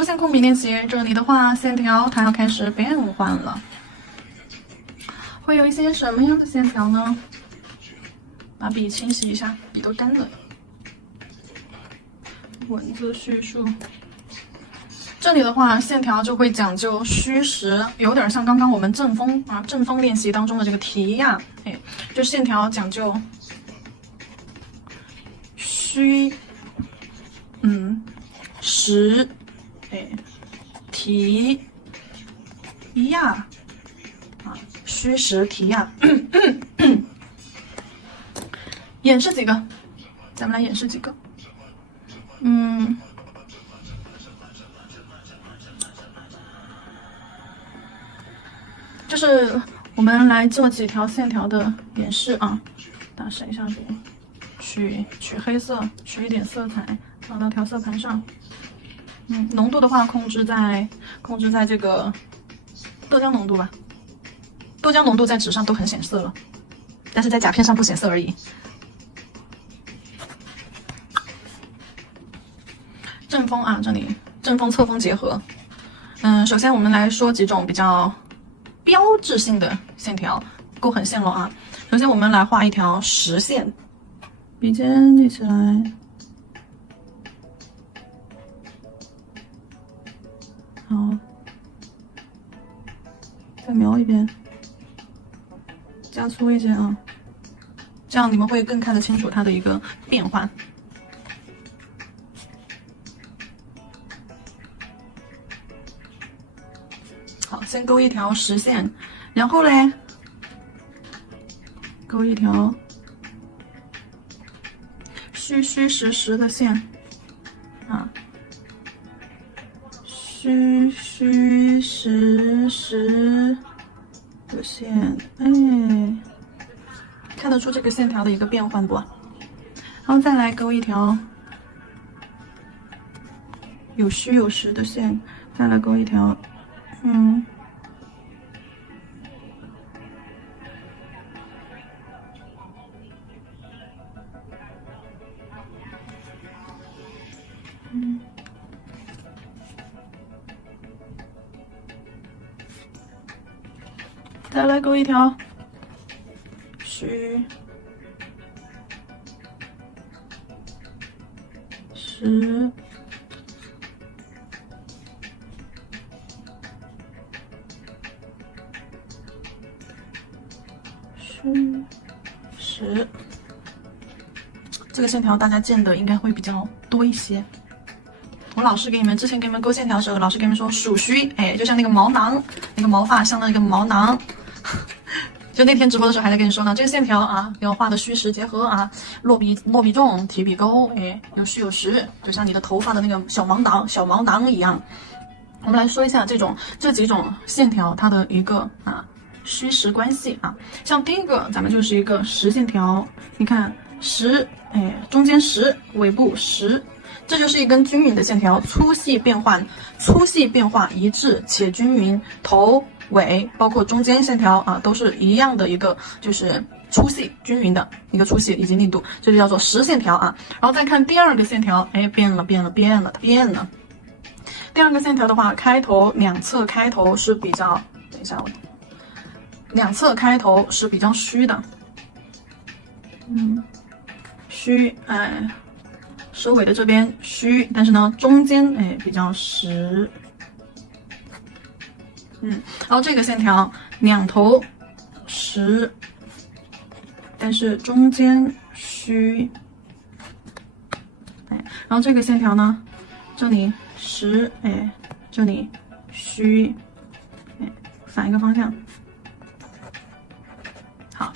勾线控笔练习，这里的话线条它要开始变换了，会有一些什么样的线条呢？把笔清洗一下，笔都干了。文字叙述，这里的话线条就会讲究虚实，有点像刚刚我们正风练习当中的这个提呀，就线条讲究虚，实，提呀，虚实提呀。演示几个，咱们来演示几个。就是我们来做几条线条的演示啊，大闪一下笔，取黑色，取一点色彩，放到调色盘上。浓度的话控制在这个豆浆浓度吧，豆浆浓度在纸上都很显色了，但是在甲片上不显色而已。正风啊，这里正风侧风结合。首先我们来说几种比较标志性的线条，勾痕线路啊。首先我们来画一条实线，笔尖立起来，好，再描一遍，加粗一些啊，这样你们会更看得清楚它的一个变换。好，先勾一条实线，然后嘞，勾一条虚实的线啊，虚实的线，看得出这个线条的一个变换不？然后再来勾一条有虚有实的线，再来勾一条。再来勾一条虚实实，这个线条大家见的应该会比较多一些。我老师之前给你们勾线条的时候，老师给你们说属虚，就像那个毛囊，那个毛发像那个毛囊。就那天直播的时候还在跟你说呢，这个线条啊要画的虚实结合啊，落笔重，提笔勾，有虚有实，就像你的头发的那个小毛囊一样。我们来说一下这几种线条它的一个虚实关系啊。像第一个咱们就是一个实线条，你看实，中间实，尾部实，这就是一根均匀的线条，粗细变化一致且均匀，头尾包括中间线条啊都是一样的一个就是粗细均匀的一个粗细以及力度，这就叫做实线条啊。然后再看第二个线条，变了。第二个线条的话，两侧开头是比较，等一下两侧开头是比较虚的，虚，收尾的这边虚，但是呢中间比较实，然后这个线条两头实，但是中间虚，然后这个线条呢，这里实，这里虚，反一个方向。好，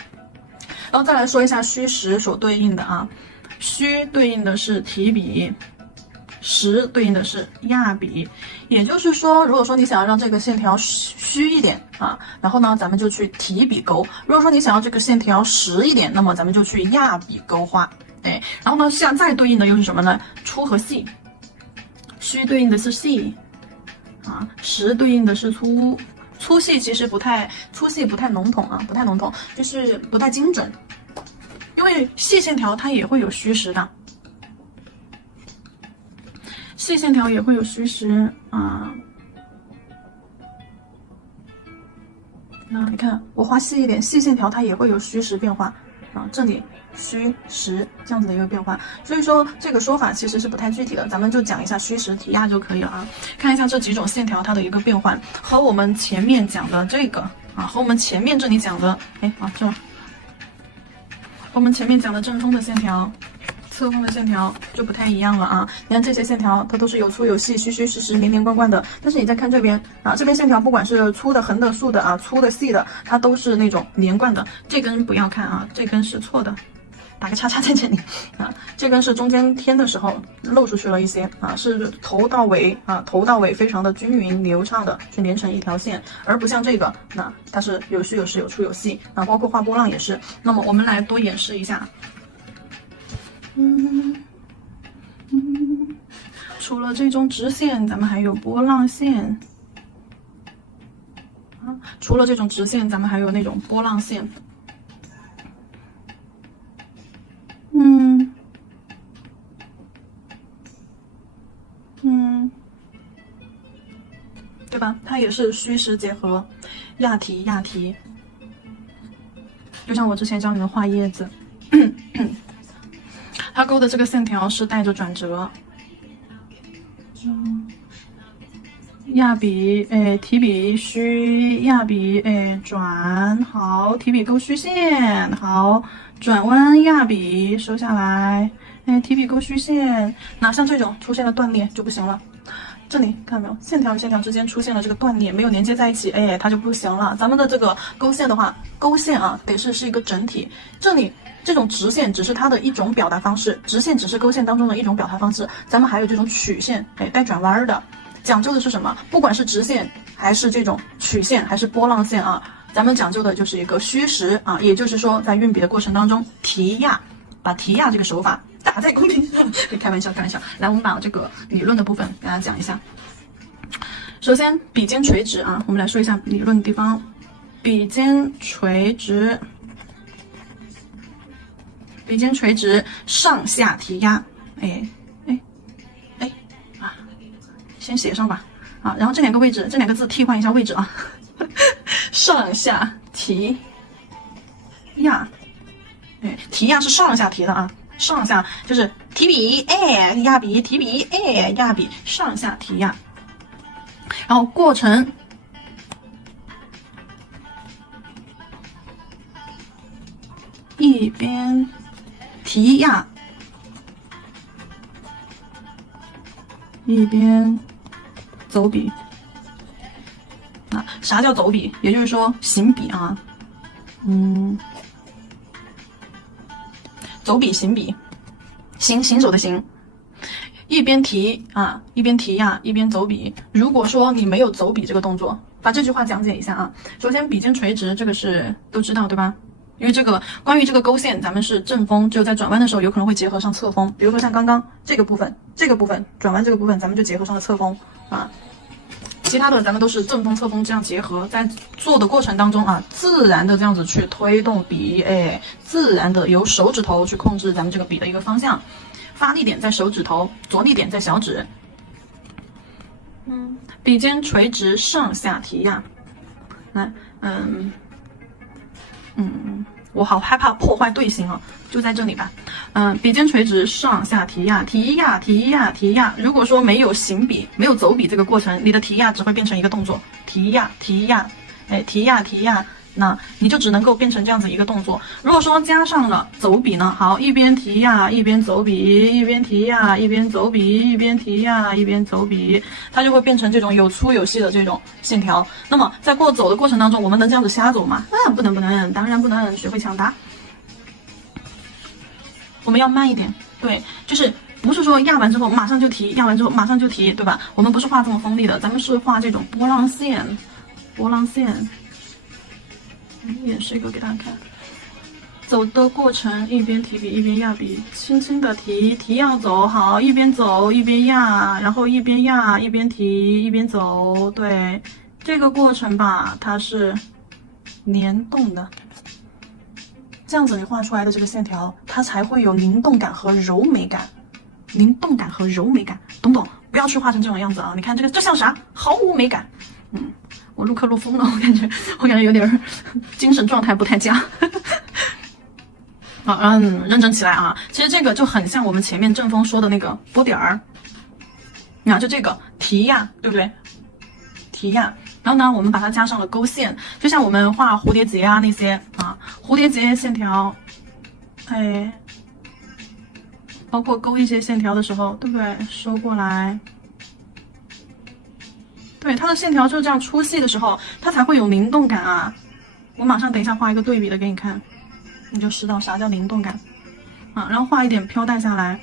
然后再来说一下虚实所对应的啊，虚对应的是提笔，实对应的是压笔。也就是说，如果说你想要让这个线条虚一点啊，然后呢咱们就去提笔勾；如果说你想要这个线条实一点，那么咱们就去压笔勾画。然后呢再对应的又是什么呢？粗和细。虚对应的是细啊，实对应的是粗。粗细其实不太笼统啊，不太笼统，就是不太精准。因为细线条它也会有虚实的。细线条也会有虚实啊。那你看我画细一点，细线条它也会有虚实变化啊，这里虚实这样子的一个变化，所以说这个说法其实是不太具体的，咱们就讲一下虚实提压就可以了啊。看一下这几种线条它的一个变换，和我们前面讲的这个啊，和我们前面这里讲的，这和我们前面讲的正风的线条、侧风的线条就不太一样了啊。你看这些线条它都是有粗有细、虚虚实实、连连贯贯的，但是你再看这边啊，这边线条不管是粗的、横的、竖的啊，粗的、细的，它都是那种连贯的。这根不要看啊，这根是错的。打个叉叉在这里啊，这根是中间添的时候露出去了一些啊，是头到尾非常的均匀流畅的去连成一条线，而不像这个，那它是有虚有实有粗有细啊，包括画波浪也是。那么我们来多演示一下，除了这种直线，咱们还有波浪线啊，除了这种直线，咱们还有那种波浪线。对吧？它也是虚实结合，压提，就像我之前教你们画叶子，它勾的这个线条是带着转折，压笔，提笔虚，压笔，转，好，提笔勾虚线，好，转弯压笔收下来，提笔勾虚线，那像这种出现了断裂就不行了。这里看到没有，线条与线条之间出现了这个断裂，没有连接在一起，它就不行了。咱们的这个勾线的话，勾线啊，得是一个整体。这里这种直线只是它的一种表达方式，直线只是勾线当中的一种表达方式。咱们还有这种曲线，带转弯的，讲究的是什么？不管是直线还是这种曲线，还是波浪线啊，咱们讲究的就是一个虚实啊，也就是说在运笔的过程当中，提压，把提压这个手法打在公屏上，开玩笑。来，我们把这个理论的部分给大家讲一下。首先，笔尖垂直啊，我们来说一下理论的地方。笔尖垂直，上下提压，先写上吧啊，然后这两个位置，这两个字替换一下位置啊，上下提压，提压是上下提的啊。上下就是提笔，压笔，提笔，压笔，上下提压。然后过程一边提压，一边走笔。啥叫走笔？也就是说行笔啊，走笔行笔，行走的行，一边提啊，一边提压，一边走笔。如果说你没有走笔这个动作，把这句话讲解一下啊。首先，笔尖垂直，这个是都知道对吧？因为这个关于这个勾线，咱们是正风，只有在转弯的时候有可能会结合上侧风。比如说像刚刚这个部分转弯这个部分，咱们就结合上了侧风啊。其他的咱们都是正风侧风这样结合，在做的过程当中啊，自然的这样子去推动笔，自然的由手指头去控制咱们这个笔的一个方向，发力点在手指头，着力点在小指。笔尖垂直上下提压，来，我好害怕破坏队形啊，就在这里吧。笔尖垂直上下提压，提压。如果说没有行笔，没有走笔这个过程，你的提压只会变成一个动作，提压，提压，那你就只能够变成这样子一个动作。如果说加上了走笔呢，好，一边提压一边走笔，一边提压一边走笔，一边提压一边走笔，它就会变成这种有粗有细的这种线条。那么在走的过程当中，我们能这样子瞎走吗？不能，当然不能，学会抢答。我们要慢一点，对，就是不是说压完之后马上就提，压完之后马上就提，对吧？我们不是画这么锋利的，咱们是画这种波浪线。演示一个给大家看，走的过程一边提笔一边压笔，轻轻的提要走，好，一边走一边压，然后一边压一边提一边走，对，这个过程吧，它是联动的，这样子你画出来的这个线条，它才会有灵动感和柔美感，懂不懂？不要去画成这种样子啊！你看这像啥？毫无美感。我录课录疯了，我感觉有点精神状态不太佳。好，认真起来啊！其实这个就很像我们前面正风说的那个波点儿，你看就这个提亚，对不对？提亚，然后呢，我们把它加上了勾线，就像我们画蝴蝶结啊那些啊，蝴蝶结线条，哎，包括勾一些线条的时候，对不对？收过来。对，它的线条就是这样粗细的时候，它才会有灵动感啊！我马上等一下画一个对比的给你看，你就知道啥叫灵动感啊。然后画一点飘带下来，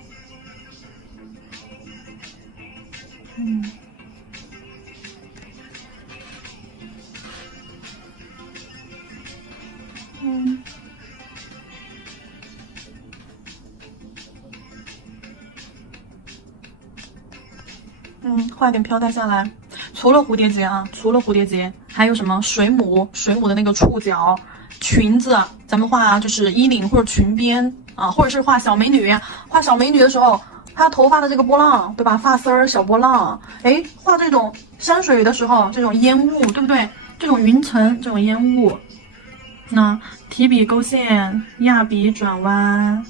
画一点飘带下来。除了蝴蝶结啊，除了蝴蝶结，还有什么水母的那个触角、裙子，咱们画就是衣领或者裙边啊，或者是画小美女。画小美女的时候，她头发的这个波浪，对吧？发丝儿小波浪，哎，画这种山水的时候，这种烟雾，对不对？这种云层，这种烟雾，那提笔勾线，压笔转弯。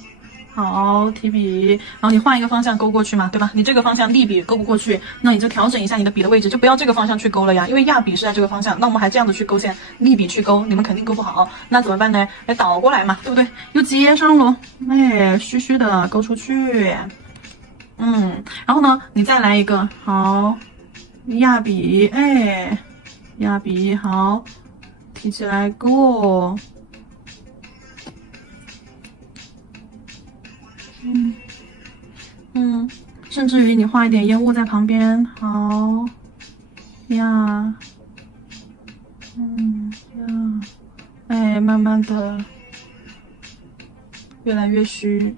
好，提笔，然后你换一个方向勾过去嘛，对吧？你这个方向立笔勾不过去，那你就调整一下你的笔的位置，就不要这个方向去勾了呀，因为压笔是在这个方向，那我们还这样子去勾线，立笔去勾，你们肯定勾不好，那怎么办呢？来倒过来嘛，对不对？又接上了，哎，虚虚的勾出去，然后呢，你再来一个，好，压笔，哎，压笔，好，提起来勾。甚至于你画一点烟雾在旁边，好呀，哎，慢慢的越来越虚，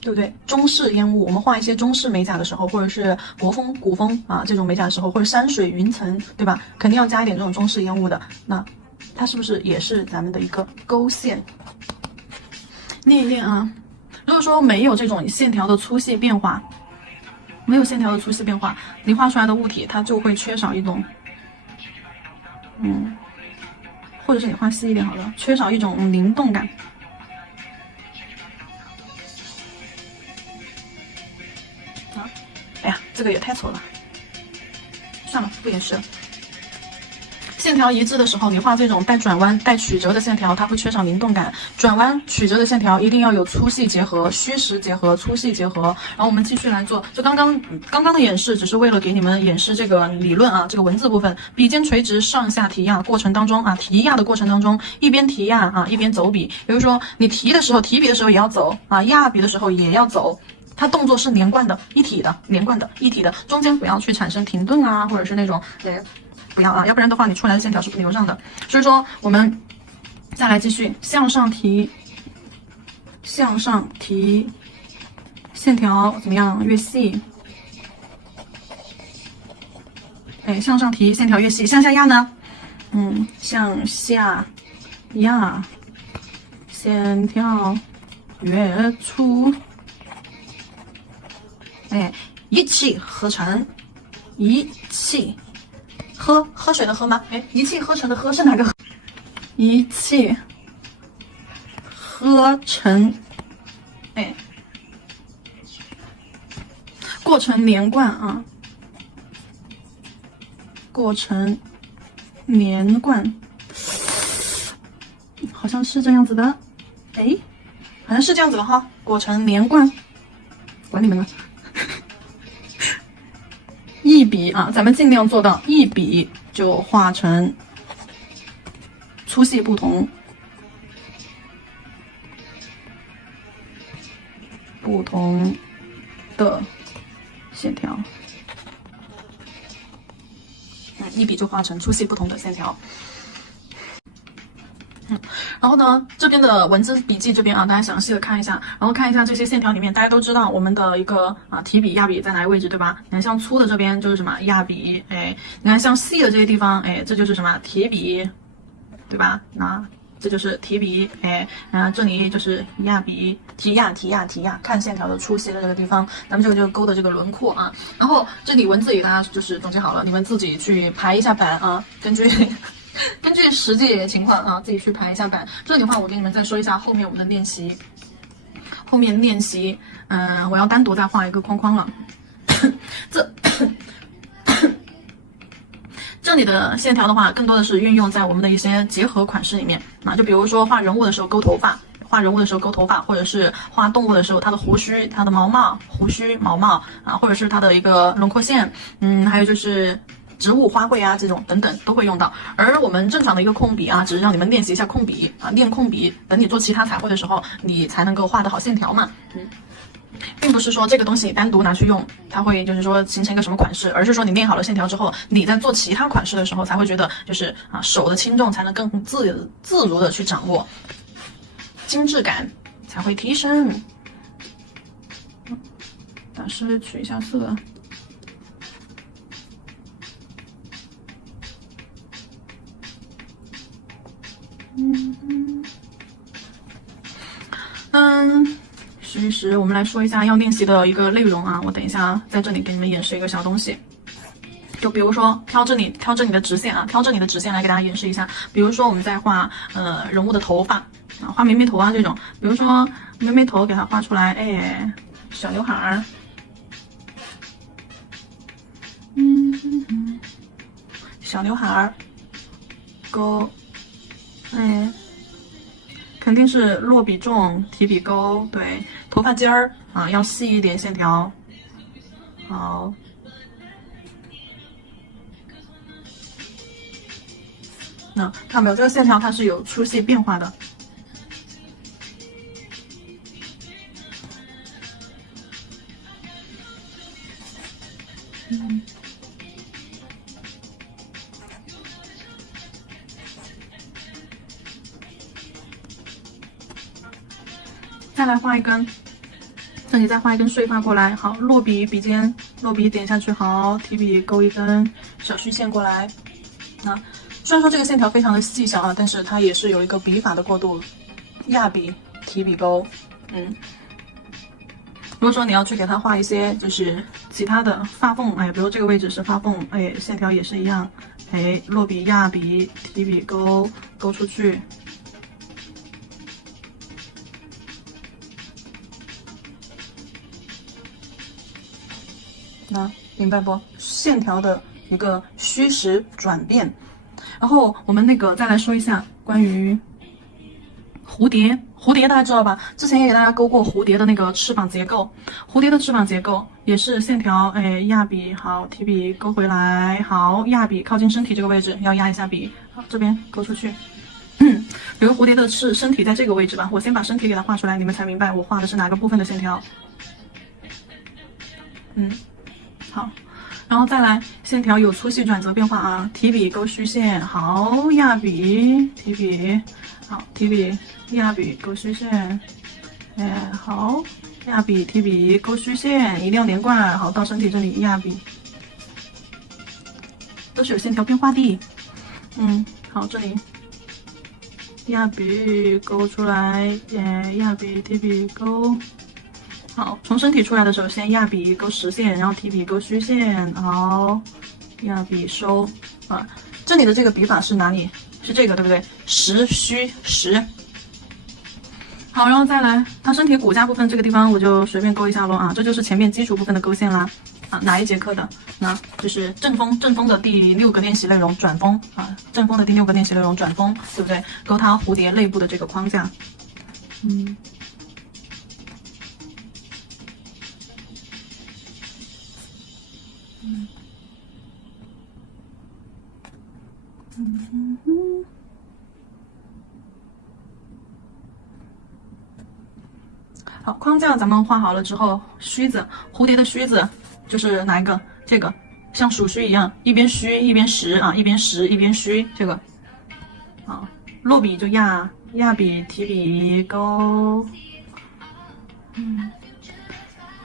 对不对？中式烟雾，我们画一些中式美甲的时候，或者是古风啊这种美甲的时候，或者山水云层，对吧？肯定要加一点这种中式烟雾的。那它是不是也是咱们的一个勾线？念一念啊。如果说没有这种线条的粗细变化，你画出来的物体它就会缺少一种，或者是你画细一点好了，缺少一种灵动感。啊，哎呀，这个也太丑了，算了，不演示了。线条一致的时候，你画这种带转弯、带曲折的线条，它会缺少灵动感。转弯、曲折的线条一定要有粗细结合、虚实结合、粗细结合。然后我们继续来做，就刚刚的演示，只是为了给你们演示这个理论啊，这个文字部分。笔尖垂直上下提压过程当中啊，提压的过程当中，一边提压啊，一边走笔。比如说你提笔的时候也要走啊，压笔的时候也要走。它动作是连贯的、一体的，中间不要去产生停顿啊，或者是那种不要啊，要不然的话你出来的线条是不流畅的。所以说我们再来继续向上提，线条怎么样？越细。哎，向上提线条越细，向下压呢？向下压，线条越粗。哎，一气呵成，一气。喝水的喝吗？哎，一气呵成的喝是哪个喝？一气呵成，哎，过程连贯啊，过程连贯，好像是这样子的，哎，好像是这样子的哈，过程连贯，管你们呢。一笔啊，咱们尽量做到一笔就画成粗细不同的线条，一笔就画成粗细不同的线条。然后呢，这边的文字笔记这边啊，大家详细的看一下，然后看一下这些线条里面，大家都知道我们的一个提笔压笔在哪个位置，对吧？你看像粗的这边就是什么压笔，哎，你看像细的这些地方，哎，这就是什么提笔，对吧？那这就是提笔，这里就是压笔，提压，看线条的粗细的这个地方，咱们这个就勾的这个轮廓啊。然后这里文字里大家就是总结好了，你们自己去排一下版啊，根据实际情况啊，自己去排一下版。这里的话，我给你们再说一下后面我们的练习。后面练习，我要单独再画一个框框了。这里的线条的话，更多的是运用在我们的一些结合款式里面啊，就比如说画人物的时候勾头发，或者是画动物的时候它的胡须、它的毛毛啊，或者是它的一个轮廓线，还有就是植物花卉啊这种等等都会用到。而我们正常的一个控笔啊，只是让你们练习一下控笔啊，练控笔，等你做其他彩绘的时候，你才能够画得好线条嘛。并不是说这个东西单独拿去用，它会就是说形成一个什么款式，而是说你练好了线条之后，你在做其他款式的时候才会觉得就是手的轻重才能更自如的去掌握，精致感才会提升。老师取一下色。其实我们来说一下要练习的一个内容啊，我等一下在这里给你们演示一个小东西。就比如说挑这里的直线啊，来给大家演示一下。比如说我们在画人物的头发啊，画妹妹头啊这种，比如说妹妹头给它画出来，小刘海儿，小刘海儿，勾，肯定是落笔重，提笔勾，对，头发尖儿啊要细一点线条，好，那看到没有，这个线条它是有粗细变化的。再来画一根，这里再画一根碎发过来，好，落笔笔尖，落笔点下去，好，提笔勾一根小虚线过来。那虽然说这个线条非常的细小啊，但是它也是有一个笔法的过渡，压笔、提笔勾，如果说你要去给它画一些就是其他的发缝，比如这个位置是发缝，线条也是一样，落笔、压笔、提笔勾，勾出去。那明白不？线条的一个虚实转变。然后我们再来说一下关于蝴蝶，大家知道吧？之前也给大家勾过蝴蝶的那个翅膀结构，蝴蝶的翅膀结构也是线条，压笔好，提笔勾回来，好，压笔靠近身体这个位置要压一下笔，好，这边勾出去。比如蝴蝶的身体在这个位置吧，我先把身体给它画出来，你们才明白我画的是哪个部分的线条。好，然后再来线条有粗细转折变化啊，提笔勾虚线，好，压笔提笔，好，提笔压笔勾虚线，好，压笔提笔勾虚线，一定要连贯，好，到身体这里压笔，都是有线条变化的。好，这里压笔勾出来，压笔提笔勾。好，从身体出来的时候，先压笔勾实线，然后提笔勾虚线，好，压笔收啊。这里的这个笔法是哪里？是这个对不对？实虚实。好，然后再来，它身体骨架部分这个地方我就随便勾一下咯啊，这就是前面基础部分的勾线啦。哪一节课的？那就是正风的第6个练习内容转风啊，正风的第6个练习内容转风，对不对？勾它蝴蝶内部的这个框架。好，框架咱们画好了之后，须子，蝴蝶的须子就是哪一个？这个像鼠须一样，一边虚一边实啊，一边实一边虚，这个。好，落笔就压笔提笔勾，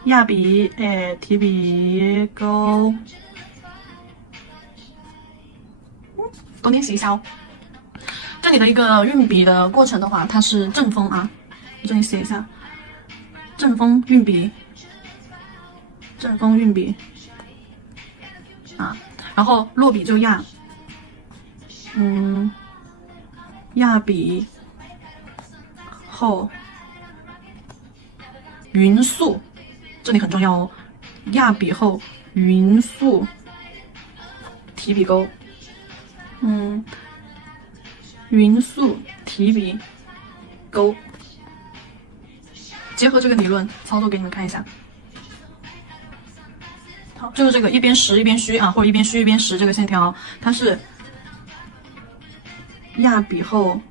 压笔提笔勾，多练习一下哦。这里的一个运笔的过程的话，它是正风啊，我这里写一下，正风运笔，正风运笔啊，然后落笔就压，压笔后匀速，这里很重要哦，压笔后匀速提笔钩，匀速提笔钩，结合这个理论操作给你们看一下。好，就是这个一边实一边虚啊，或者一边虚一边实这个线条，它是压笔后，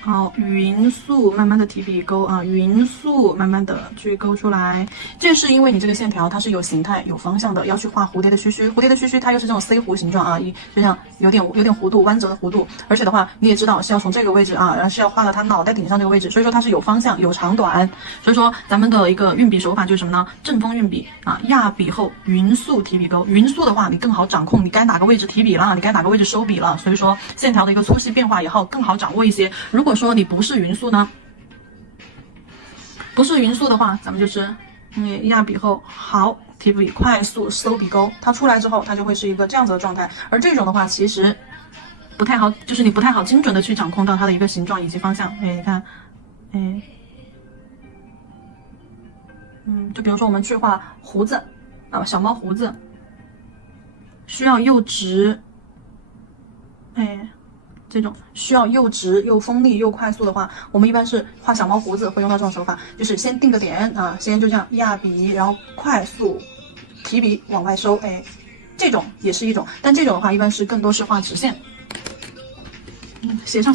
好，匀速慢慢的提笔钩啊，匀速慢慢的去勾出来。这是因为你这个线条它是有形态、有方向的，要去画蝴蝶的须须。蝴蝶的须须它又是这种 C 弧形状啊，就像有点弧度、弯折的弧度。而且的话，你也知道是要从这个位置啊，然后是要画到它脑袋顶上这个位置，所以说它是有方向、有长短。所以说咱们的一个运笔手法就是什么呢？正风运笔啊，压笔后匀速提笔钩。匀速的话，你更好掌控，你该哪个位置提笔了，你该哪个位置收笔了。所以说线条的一个粗细变化也好，更好掌握一些。如果说你不是匀速呢？不是匀速的话，咱们就是压笔后好提笔快速收笔钩，它出来之后，它就会是一个这样子的状态。而这种的话，其实不太好，就是你不太好精准的去掌控到它的一个形状以及方向。你看，就比如说我们去画胡子啊，小猫胡子，需要又直，这种需要又直又锋利又快速的话，我们一般是画小猫胡子会用到这种手法，就是先定个点啊，先就这样压笔，然后快速提笔往外收，这种也是一种，但这种的话一般是更多是画直线。写上，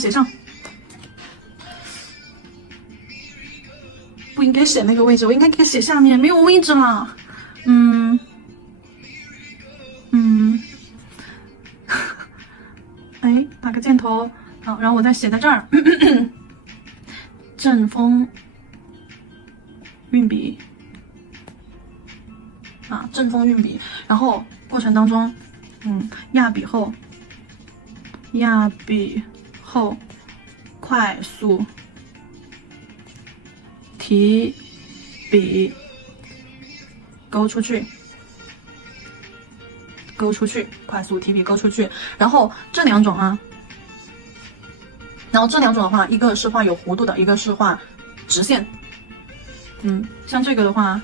不应该写那个位置，我应该给它写下面，没有位置了。打个箭头，好，然后我再写在这儿，正风运笔啊，正风运笔，然后过程当中，压笔后快速提笔勾出去，快速提笔勾出去。然后这两种的话，一个是画有弧度的，一个是画直线。像这个的话，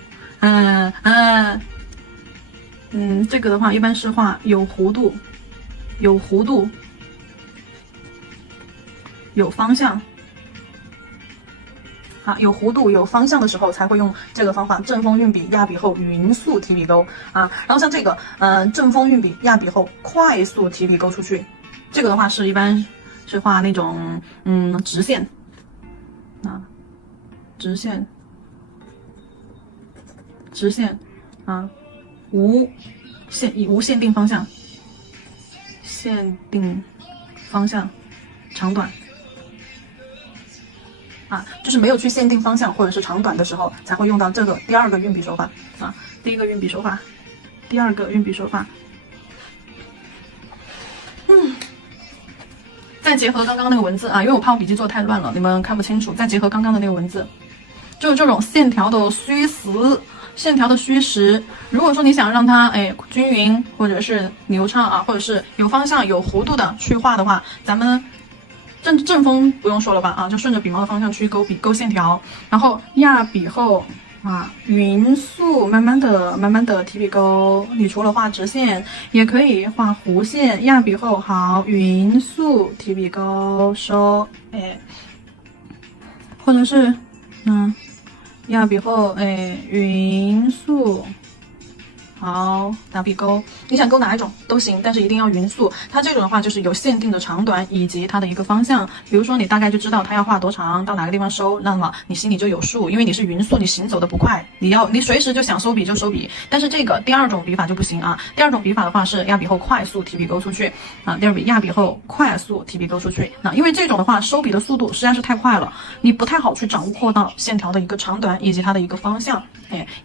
这个的话一般是画有弧度，有方向。有弧度有方向的时候才会用这个方法，正风运笔压笔后匀速提笔钩啊。然后像这个正风运笔压笔后快速提笔钩出去，这个的话是一般是画那种直线啊，直线啊，无限定方向，长短。就是没有去限定方向或者是长短的时候，才会用到这个第二个运笔手法啊。第一个运笔手法，第二个运笔手法。再结合刚刚那个文字啊，因为我怕我笔记做太乱了，你们看不清楚。再结合刚刚的那个文字，就是这种线条的虚实。如果说你想让它均匀或者是流畅啊，或者是有方向有弧度的去画的话，咱们正风不用说了吧啊，就顺着笔毛的方向去勾线条，然后压笔后匀速慢慢的提笔钩。你除了画直线，也可以画弧线，压笔后好匀速提笔钩收，或者是压笔后匀速。好，打笔钩，你想勾哪一种都行，但是一定要匀速。它这种的话就是有限定的长短以及它的一个方向，比如说你大概就知道它要画多长，到哪个地方收，那么你心里就有数，因为你是匀速，你行走的不快，你随时就想收笔就收笔。但是这个第二种笔法就不行啊，第二种笔法的话是压笔后快速提笔钩出去啊，第二笔压笔后快速提笔钩出去。那因为这种的话收笔的速度实在是太快了，你不太好去掌握到线条的一个长短以及它的一个方向，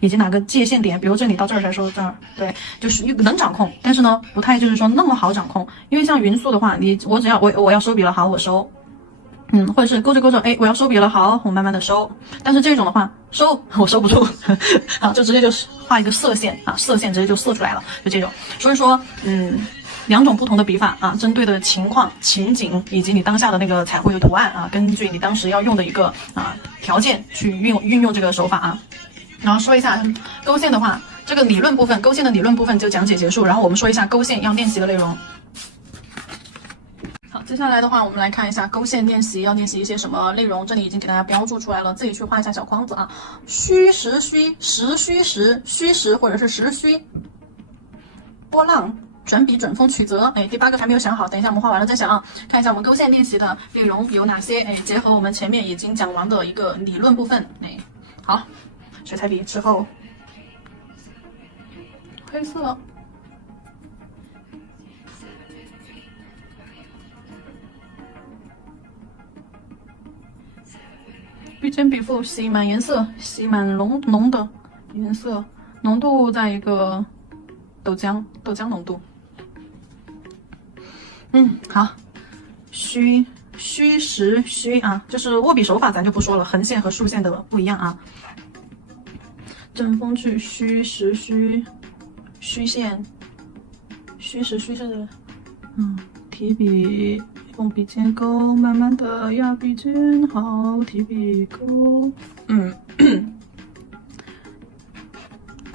以及哪个界限点，比如这里到这儿才收这儿。对，就是能掌控，但是呢，不太就是说那么好掌控，因为像匀速的话，我只要我要收笔了，好，我收，或者是勾着勾着，哎，我要收笔了，好，我慢慢的收。但是这种的话，我收不住，好，就直接就是画一个色线啊，色线直接就色出来了，就这种。所以说，两种不同的笔法啊，针对的情况、情景以及你当下的那个彩绘的图案啊，根据你当时要用的一个条件去运用这个手法啊。然后说一下勾线的话，这个理论部分，勾线的理论部分就讲解结束。然后我们说一下勾线要练习的内容。好，接下来的话，我们来看一下勾线练习要练习一些什么内容。这里已经给大家标注出来了，自己去画一下小框子啊。虚实虚，实虚实，虚实或者是实虚。波浪。转笔准锋曲折，哎，第8个还没有想好，等一下我们画完了再想啊。看一下我们勾线练习的内容有哪些，哎，结合我们前面已经讲完的一个理论部分，哎，好，水彩笔之后，黑色，笔尖笔腹吸满颜色，吸满浓的颜色，浓度在一个豆浆浓度。好，虚实虚啊，就是握笔手法咱就不说了，横线和竖线的不一样啊。正风去虚实虚，虚线，虚实虚是，提笔用笔尖勾，慢慢的压笔尖，好，提笔勾，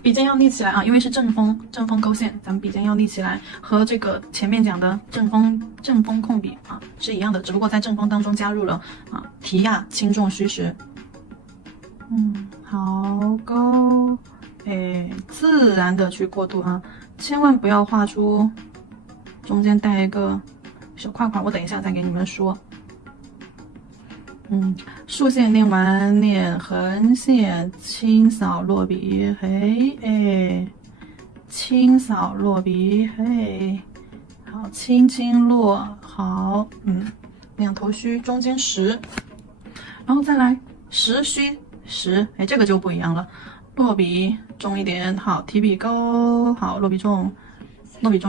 笔尖要立起来啊，因为是正风勾线，咱们笔尖要立起来，和这个前面讲的正风控笔啊是一样的，只不过在正风当中加入了提压轻重虚实。好高，哎，自然的去过渡啊，千万不要画出中间带一个小块块，我等一下再给你们说。竖线练完，练横线，轻扫落笔，嘿，哎，轻扫落笔，嘿，好，轻轻落，好，两头虚，中间实，然后再来实虚实，哎，这个就不一样了，落笔重一点，好，提笔勾，好，落笔重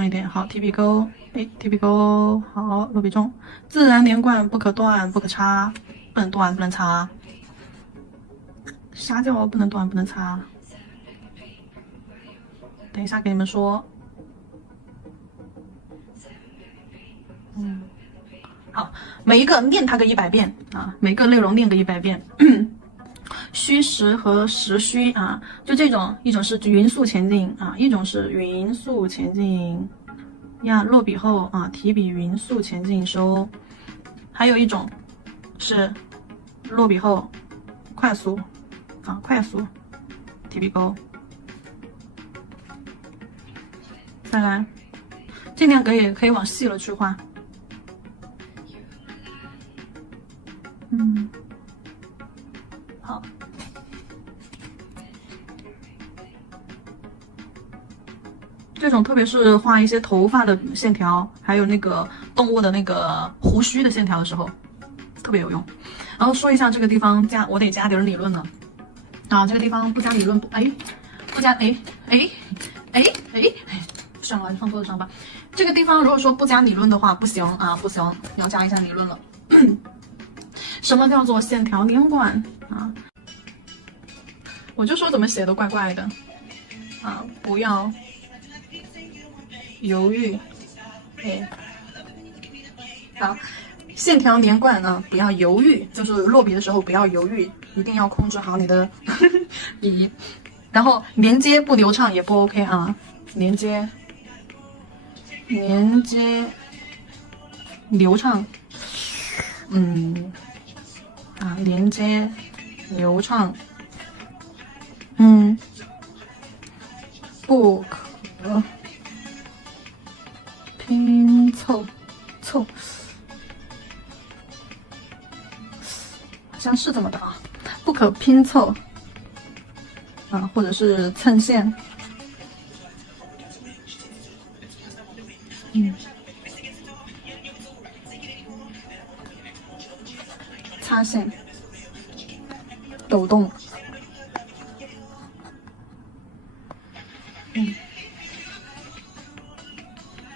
一点，好，提笔勾，哎，提笔勾，好，落笔重，自然连贯，不可断，不可差。不能断，不能擦，虾饺不能断，不能擦。等一下给你们说。好，每一个练它个100遍啊，每个内容练个100遍。虚实和实虚啊，就这种，一种是匀速前进啊，一种是匀速前进，落笔后啊，提笔匀速前进收，还有一种是落笔后快速提笔勾，再来尽量可以往细了去画。好，这种特别是画一些头发的线条，还有那个动物的那个胡须的线条的时候特别有用。然后说一下这个地方我得加点理论了啊，这个地方不加理论算了，放桌子上吧。这个地方如果说不加理论的话不行啊，不行，要加一下理论了。什么叫做线条连贯啊？我就说怎么写都怪怪的啊，不要犹豫，好。线条连贯啊，不要犹豫，就是落笔的时候不要犹豫，一定要控制好你的笔。然后连接不流畅也不 OK 啊，连接流畅，连接流畅，不可拼凑。好像是这么的啊，不可拼凑啊，或者是蹭线，擦线，抖动，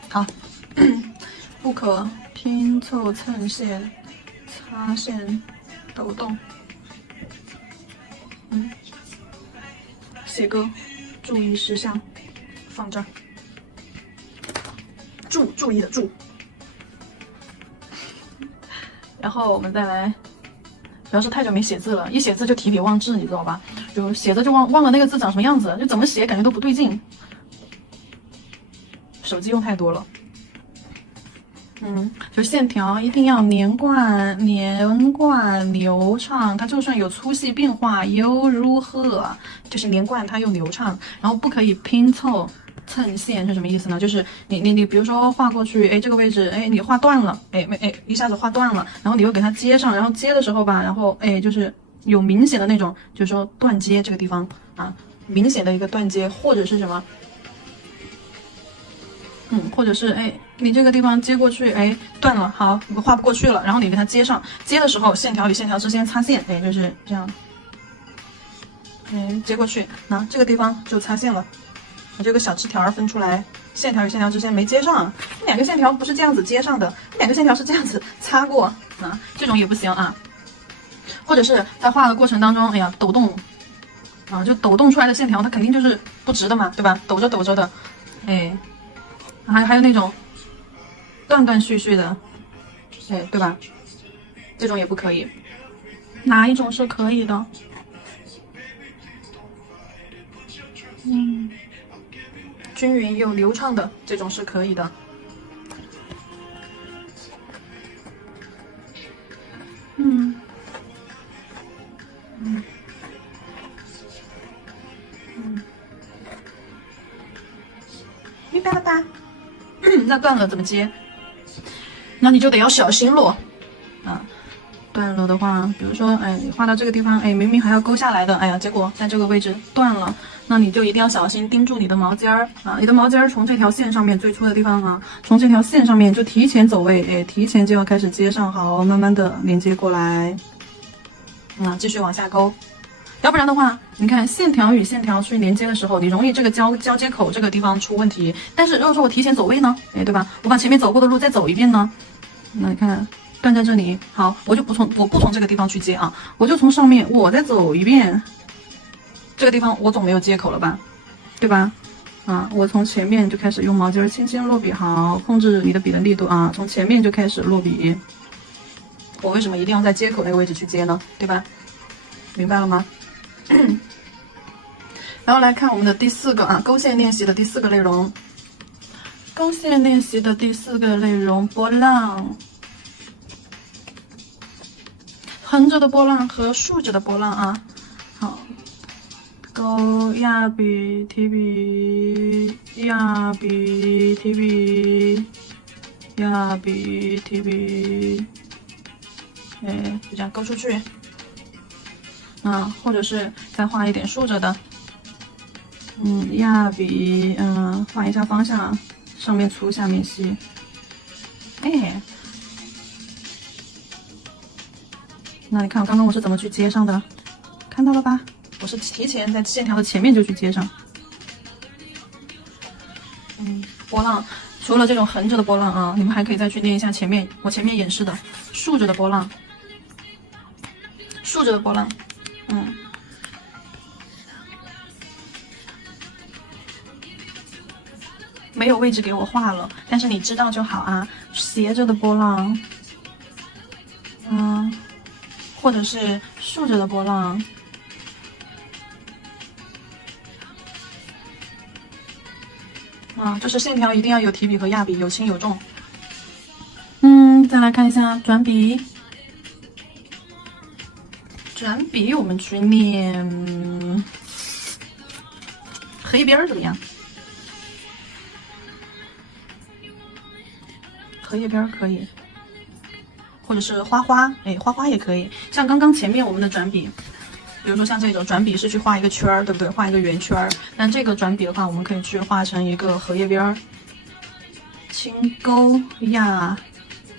好，不可拼凑蹭线。擦线抖动，写个注意事项，放这儿，注意的注。然后我们再来，主要是太久没写字了，一写字就提笔忘字，你知道吧？就写着就忘了那个字长什么样子，就怎么写感觉都不对劲。手机用太多了。就线条一定要连贯流畅，它就算有粗细变化又如何？就是连贯它又流畅，然后不可以拼凑蹭线是什么意思呢？就是你比如说画过去，哎，这个位置，哎，你画断了，一下子画断了，然后你又给它接上，然后接的时候吧，然后就是有明显的那种，就是说断接这个地方啊，明显的一个断接，或者是什么？或者是你这个地方接过去，断了，好，画不过去了，然后你给它接上，接的时候线条与线条之间擦线，就是这样，接过去，那这个地方就擦线了，你这个小枝条分出来，线条与线条之间没接上，两个线条不是这样子接上的，两个线条是这样子擦过，啊，这种也不行啊，或者是在画的过程当中，抖动，啊，就抖动出来的线条，它肯定就是不直的嘛，对吧？抖着抖着的，还有那种断断续续的，对吧？这种也不可以。哪一种是可以的？均匀又流畅的这种是可以的。明白了吧？那断了怎么接？那你就得要小心咯。啊，断了的话，比如说，你画到这个地方，明明还要勾下来的，结果在这个位置断了，那你就一定要小心盯住你的毛尖儿啊，你的毛尖儿从这条线上面最粗的地方啊，从这条线上面就提前走位，提前就要开始接上，好，慢慢的连接过来，继续往下勾。要不然的话，你看线条与线条去连接的时候，你容易这个交接口这个地方出问题。但是如果说我提前走位呢，对吧？我把前面走过的路再走一遍呢，那你看断在这里，好，我不从这个地方去接啊，我就从上面我再走一遍，这个地方我总没有接口了吧，对吧？啊，我从前面就开始用毛巾轻轻落笔，好，控制你的笔的力度啊，从前面就开始落笔。我为什么一定要在接口那个位置去接呢？对吧？明白了吗？然后来看我们的第4个勾线练习的第4个内容。勾线练习的第4个内容，波浪，横着的波浪和竖着的波浪啊。好，勾压笔提笔，压笔提笔，压笔提笔，就这样勾出去。或者是再画一点竖着的，压笔，画一下方向，上面粗下面细，那你看刚刚我是怎么去接上的，看到了吧？我是提前在线条的前面就去接上。波浪除了这种横着的波浪啊，你们还可以再去练一下我前面演示的竖着的波浪，竖着的波浪。没有位置给我画了，但是你知道就好啊。斜着的波浪，或者是竖着的波浪，就是线条一定要有提笔和压笔，有轻有重。再来看一下转笔。转笔我们去练黑边怎么样？荷叶边可以，或者是花花，花花也可以。像刚刚前面我们的转笔，比如说像这种转笔是去画一个圈儿，对不对？画一个圆圈儿。但这个转笔的话，我们可以去画成一个荷叶边儿，轻勾压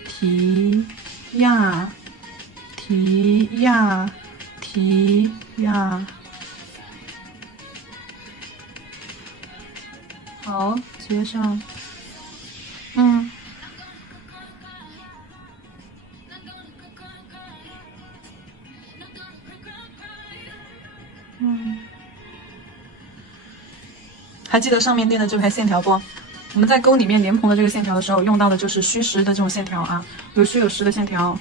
提压提压提压，好，接上，还记得上面垫的这排线条不？我们在勾里面莲蓬的这个线条的时候，用到的就是虚实的这种线条啊，有虚有实的线条。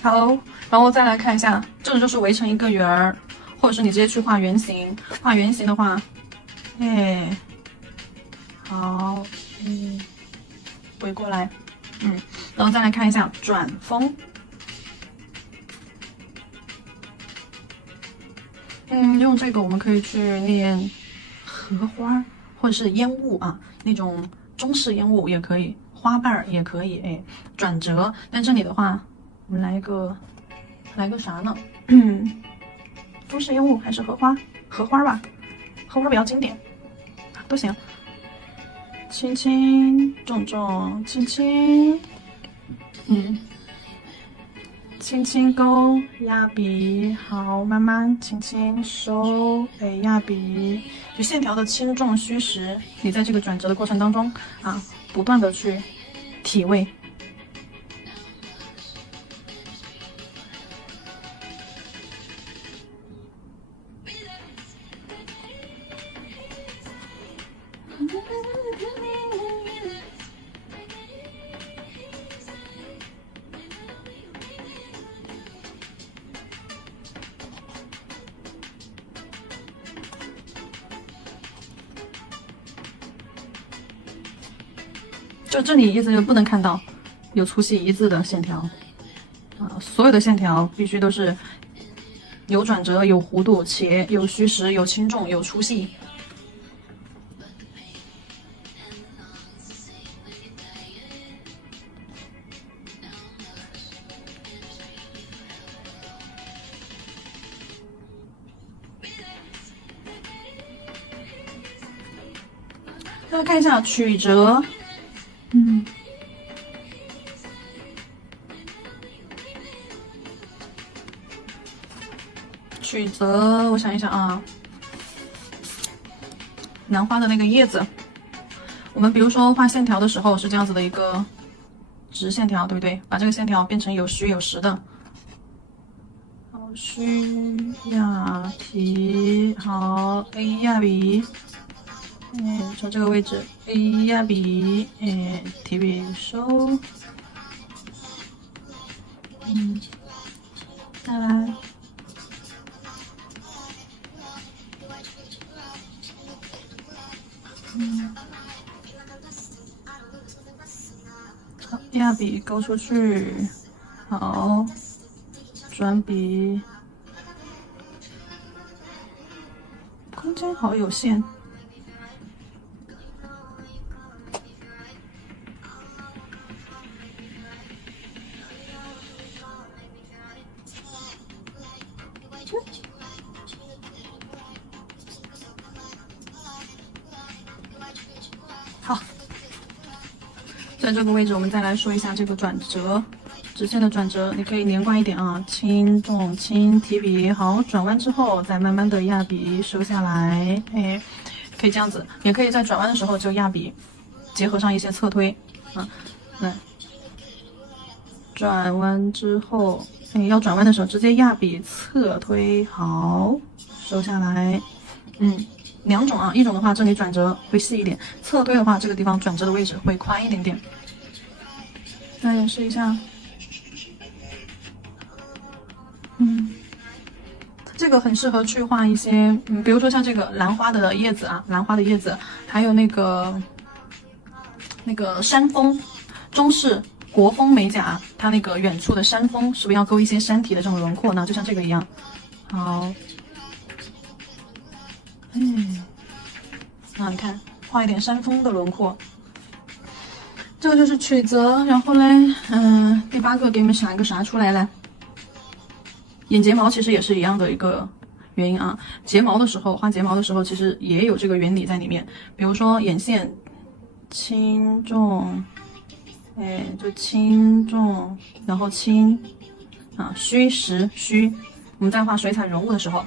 好，然后再来看一下，这种就是围成一个圆儿，或者是你直接去画圆形。画圆形的话，哎，好，围过来，然后再来看一下转锋，用这个我们可以去练荷花或者是烟雾啊，那种中式烟雾也可以，花瓣儿也可以，哎，转折。但这里的话，我们来个啥呢？中式烟雾还是荷花？荷花吧，荷花比较经典，都行。轻轻重重，轻轻，轻轻勾压笔，好，慢慢轻轻收，哎，压笔，就线条的轻重虚实，你在这个转折的过程当中啊，不断的去体味。就这里一直就不能看到有粗细一致的线条啊，所有的线条必须都是有转折、有弧度，且有虚实、有轻重、有粗细。大家看一下曲折，曲折，我想一想啊，兰花的那个叶子，我们比如说画线条的时候是这样子的一个直线条，对不对？把这个线条变成有虚有实的，好虚压提，好 A 压笔，从这个位置 A 压笔，提笔收，再来。好，压笔勾出去，好，转笔，空间好有限。好，在这个位置，我们再来说一下这个转折，直线的转折，你可以连贯一点啊，轻重轻，提笔好，转弯之后再慢慢的压笔收下来，可以这样子，也可以在转弯的时候就压笔，结合上一些侧推，来，转弯之后，要转弯的时候直接压笔侧推好，收下来，两种啊，一种的话这里转折会细一点，侧推的话这个地方转折的位置会宽一点点。再演示一下，这个很适合去画一些，比如说像这个兰花的叶子啊，兰花的叶子，还有那个山峰，中式国风美甲，它那个远处的山峰是不是要勾一些山体的这种轮廓呢？就像这个一样，好。你看，画一点山峰的轮廓，这个就是曲折。然后嘞，第8个给你们想一个啥出来嘞？眼睫毛其实也是一样的一个原因啊。睫毛的时候，画睫毛的时候，其实也有这个原理在里面。比如说眼线轻重，就轻重，然后轻虚实虚。我们在画水彩人物的时候。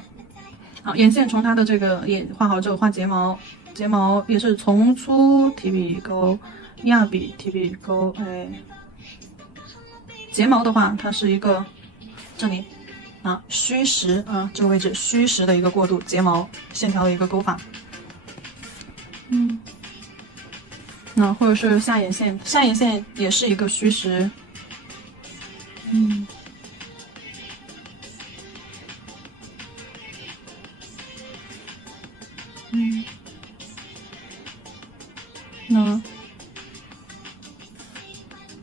好，眼线从它的这个眼画好之后画睫毛，睫毛也是从粗提笔勾，压笔提笔勾，哎，睫毛的话，它是一个这里啊虚实啊这个位置虚实的一个过渡，睫毛线条的一个勾法。那或者是下眼线，下眼线也是一个虚实。那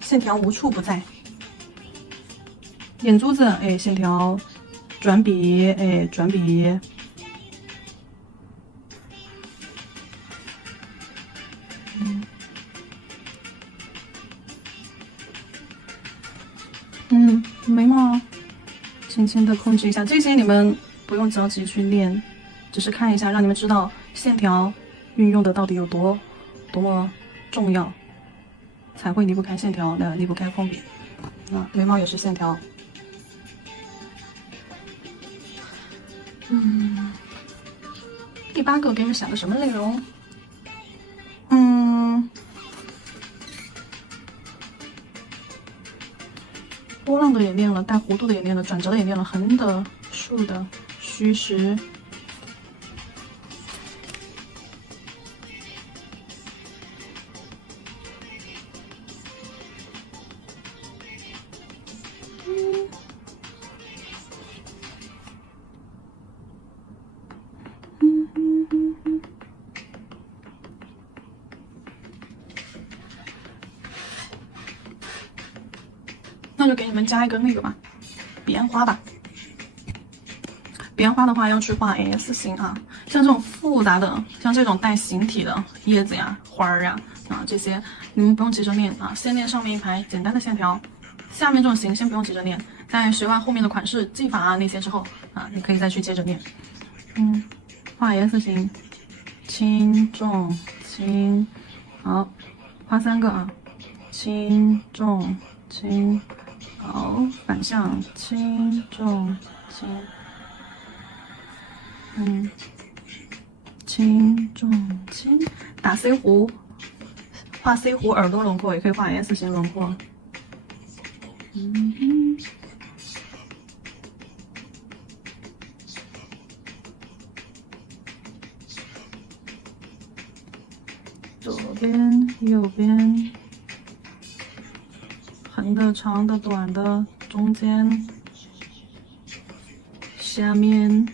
线条无处不在，眼珠子哎线条转笔哎转笔，眉毛轻轻的控制一下，这些你们不用着急去练，只是看一下，让你们知道线条运用的到底有多么重要，才会离不开线条的，离不开控笔。眉毛也是线条。第8个给你们想个什么内容？波浪的也练了，带弧度的也练了，转折的也练了，横的、竖的、虚实。那就给你们加一个那个吧，彼岸花吧。彼岸花的话要去画 S 型啊，像这种复杂的，像这种带形体的叶子呀、花儿呀这些你们不用急着练啊，先练上面一排简单的线条，下面这种形先不用急着练，在学完后面的款式技法那些之后你可以再去接着练。画 S 型，轻重轻，好，画3个轻重轻。好，反向轻重轻，轻重轻，打 C 弧，画 C 弧耳朵轮廓，也可以画 S 型轮廓。左边，右边。横的、长的、短的，中间、下面，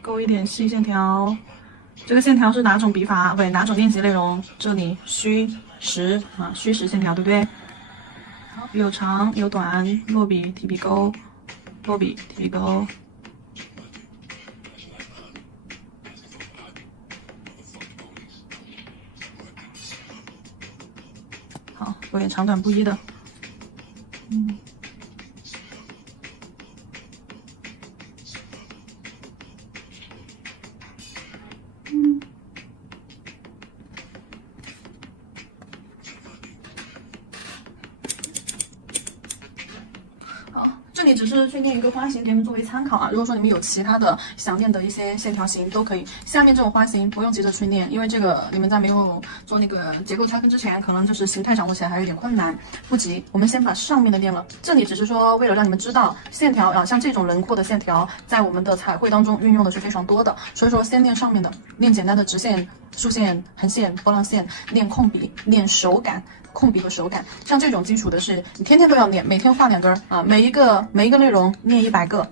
勾一点细线条。这个线条是哪种笔法？对，哪种练习内容？这里虚实虚实线条，对不对？好，有长有短，落笔提笔勾，落笔提笔勾。有点长短不一的，好，这里只是去练一个花型，给你们作为参考啊。如果说你们有其他的想练的一些线条型，都可以。下面这种花型不用急着去练，因为这个你们在没有做那个结构拆分之前，可能就是形态掌握起来还有点困难，不急。我们先把上面的练了。这里只是说为了让你们知道线条像这种轮廓的线条，在我们的彩绘当中运用的是非常多的，所以说先练上面的，练简单的直线、竖线、横线、波浪线，练控笔，练手感。控笔和手感，像这种基础的是你天天都要练，每天画2根每一个内容练100个。